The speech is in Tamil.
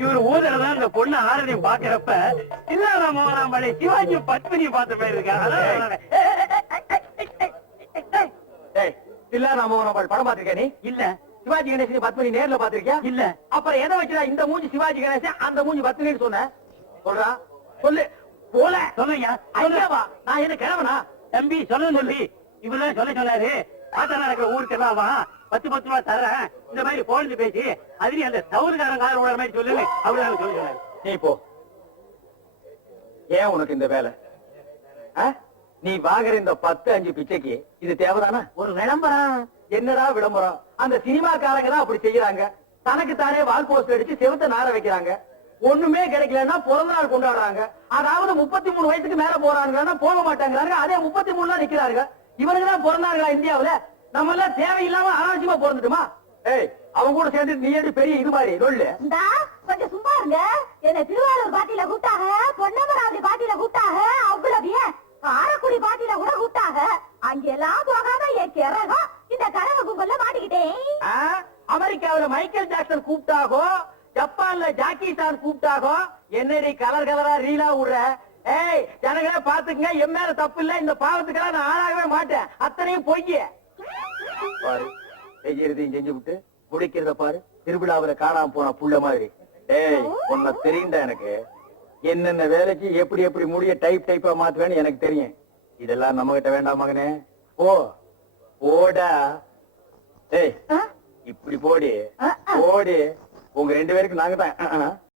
இவர் ஊர்ல இந்த பொண்ணு ஆரணியும் பாக்குறப்ப இல்லாத மோகனாம் பழைய சிவாஜி பத்மினி பார்த்த மாதிரி இருக்கா? அடடடடா. டேய் இல்ல நாம உன படம் பாத்திருக்கே நீ? இல்ல. சிவாஜி கணேசன் பத்மினி நேர்ல பாத்திருக்கியா இல்ல. அப்புறம் எதை வச்சுடா இந்த மூஞ்சி சிவாஜி கணேசன் அந்த மூஞ்சி பத்மினின்னு சொன்ன? சொல்றா. சொல்லு. போல. சொல்லுங்க நான் என்ன கிழவனா? தம்பி சொல்ல சொல்லி இவர்தான் சொல்ல சொன்னாரு. ஆத்தா நடக்கிற ஊருக்கு எல்லாம் வா. பத்து பத்து ரூபா தரேன் இந்த மாதிரி போனது பேசி அதுலயும் அந்த தவறுகாரன் கார விடுற மாதிரி சொல்லு. அவரு எனக்கு சொன்னாரு நீ போ. ஏன் உனக்கு இந்த வேலை? நீ வாங்குற இந்த பத்து அஞ்சு பிச்சைக்கு இது தேவைதானா? ஒரு விளம்பரம். என்னடா விளம்பரம்? அந்த சினிமாக்காரங்க தான் அப்படி செய்யறாங்க. தனக்கு தானே வால் போஸ்ட் அடிச்சு செவத்த நார வைக்கிறாங்க. ஒண்ணுமே கிடைக்கலன்னா பிறந்த நாள் கொண்டாடுறாங்க. அதாவது முப்பத்தி மூணு வயசுக்கு மேல போறாங்கன்னா போக மாட்டாங்கிறாங்க. அதே முப்பத்தி மூணுல நிக்கிறாங்க. இவனுக்கு தான் பிறந்தாங்களா இந்தியாவுல? நம்ம எல்லாம் தேவையில்லாம அனாவசியமா பிறந்துட்டுமா? ஏய் அவன் கூட சேர்ந்து நீ ஏடி பெரிய இது மாதிரி சொல்லு இந்தா கொஞ்சம் சும்மா இருங்க. என்ன திருவாரூர் பாட்டியில கூப்பிட்டாங்க. பொன்னமராவதி பாட்டியில கூப்பிட்டாங்க. அவ்வளவு ஏன் காரக்குடி பாட்டியில கூட கூப்பிட்டாங்க. அங்கெல்லாம் போகாம என் கிறகம் இந்த கனவு கும்பல்ல மாட்டிக்கிட்டேன்? அமெரிக்காவுல மைக்கேல் ஜாக்சன் கூப்பிட்டாகோ? ஜப்பான்ல ஜாக்கி சான் கூப்பிட்டாகோ? என்னடி கலர் கலரா ரீலா விடுற ஏய் ஜனங்களே பாத்துக்கங்க என் மேல தப்பு இல்ல. இந்த பாவத்துக்கெல்லாம் நான் ஆளாகவே மாட்டேன். அத்தனையும் பொய்ய. பாரு. செய்யறதையும் செஞ்சு விட்டு முடிக்கிறத பாரு. திருவிழாவுல காணாம போன புள்ள மாதிரி. ஏய் உன்னை தெரியுண்டா எனக்கு. என்னென்ன வேலைக்கு எப்படி எப்படி முடிய டைப் டைப்பா மாத்துவேன்னு எனக்கு தெரியும். இதெல்லாம் நம்ம கிட்ட வேண்டாம் மகனே. ஓ ஓடா ஏய் இப்படி போடி. போடி. உங்க ரெண்டு பேருக்கு நாங்க தான்.